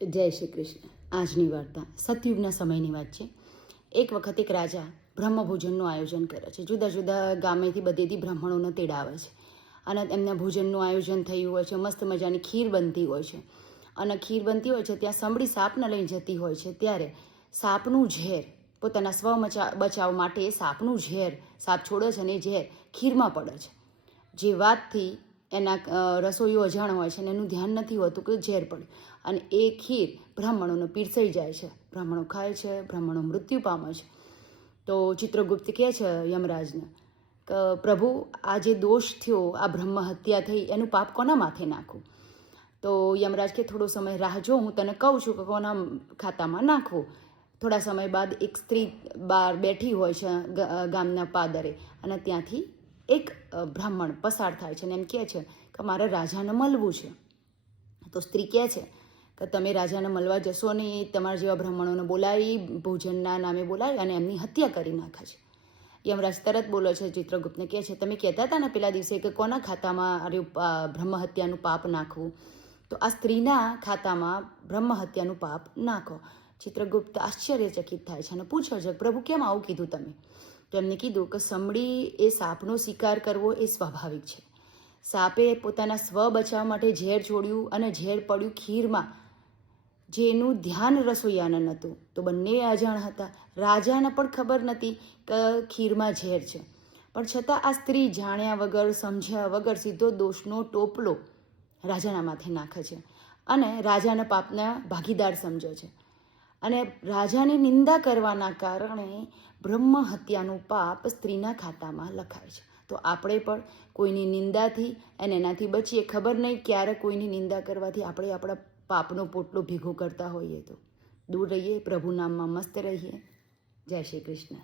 જય શ્રી કૃષ્ણ. આજની વાર્તા સતયુગના સમયની વાત છે. એક વખત એક રાજા બ્રહ્મભોજનનું આયોજન કરે છે. જુદા જુદા ગામેથી બધેથી બ્રાહ્મણોને તેડાવે છે અને એમના ભોજનનું આયોજન થયું હોય છે. મસ્ત મજાની ખીર બનતી હોય છે અને ખીર બનતી હોય છે ત્યાં સમડી સાપને લઈ જતી હોય છે. ત્યારે સાપનું ઝેર, પોતાના બચાવ માટે સાપનું ઝેર, સાપ છોડે છે અને એ ઝેર ખીરમાં પડે છે. જે વાતથી એના રસોઈઓ અજાણ હોય છે અને એનું ધ્યાન નથી હોતું કે ઝેર પડે અને એ ખીર બ્રાહ્મણોને પીરસાઈ જાય છે. બ્રાહ્મણો ખાય છે, બ્રાહ્મણો મૃત્યુ પામે છે. તો ચિત્રગુપ્ત કહે છે યમરાજને કે પ્રભુ, આ જે દોષ થયો, આ બ્રહ્મ હત્યા થઈ, એનું પાપ કોના માથે નાખવું? તો યમરાજ કે થોડો સમય રાહ જો, હું તને કહું છું કે કોના ખાતામાં નાખવું. થોડા સમય બાદ એક સ્ત્રી બહાર બેઠી હોય છે ગામના પાદરે અને ત્યાંથી એક બ્રાહ્મણ પસાર થાય છે અને એમ કહે છે કે મારે રાજાને મળવું છે. તો સ્ત્રી કહે છે કે તમે રાજાને મળવા જશો નહીં, તમારા જેવા બ્રાહ્મણોને બોલાવી, ભોજનના નામે બોલાવી અને એમની હત્યા કરી નાખે છે. યમરાજ તરત બોલે છે, ચિત્રગુપ્તને કહે છે તમે કહેતા હતા ને પેલા દિવસે કે કોના ખાતામાં બ્રહ્મ હત્યાનું પાપ નાખવું, તો આ સ્ત્રીના ખાતામાં બ્રહ્મ હત્યાનું પાપ નાખો. ચિત્રગુપ્ત આશ્ચર્યચકિત થાય છે અને પૂછે છે પ્રભુ, કેમ આવું કીધું તમે? તો એમને કીધું કે સમડી એ સાપનો શિકાર કરવો એ સ્વાભાવિક છે. સાપે પોતાના સ્વ બચાવ માટે ઝેર છોડ્યું અને ઝેર પડ્યું ખીરમાં, જેનું ધ્યાન રસોઈયાને નહોતું. તો બંને અજાણ હતા. રાજાને પણ ખબર નથી કે ખીરમાં ઝેર છે, પણ છતાં આ સ્ત્રી જાણ્યા વગર, સમજ્યા વગર સીધો દોષનો ટોપલો રાજાના માથે નાખે છે અને રાજાના પાપના ભાગીદાર સમજે છે. અને રાજાની નિંદા કરવાના કારણે બ્રહ્મ હત્યાનું પાપ સ્ત્રીના ખાતામાં લખાય છે. તો આપણે પણ કોઈની નિંદાથી અને એનાથી બચીએ. ખબર નહીં ક્યારે કોઈની નિંદા કરવાથી આપણે આપણા પાપનો પોટલો ભેગો કરતા હોઈએ. તો દૂર રહીએ, પ્રભુ નામમાં મસ્ત રહીએ. જય શ્રી કૃષ્ણ.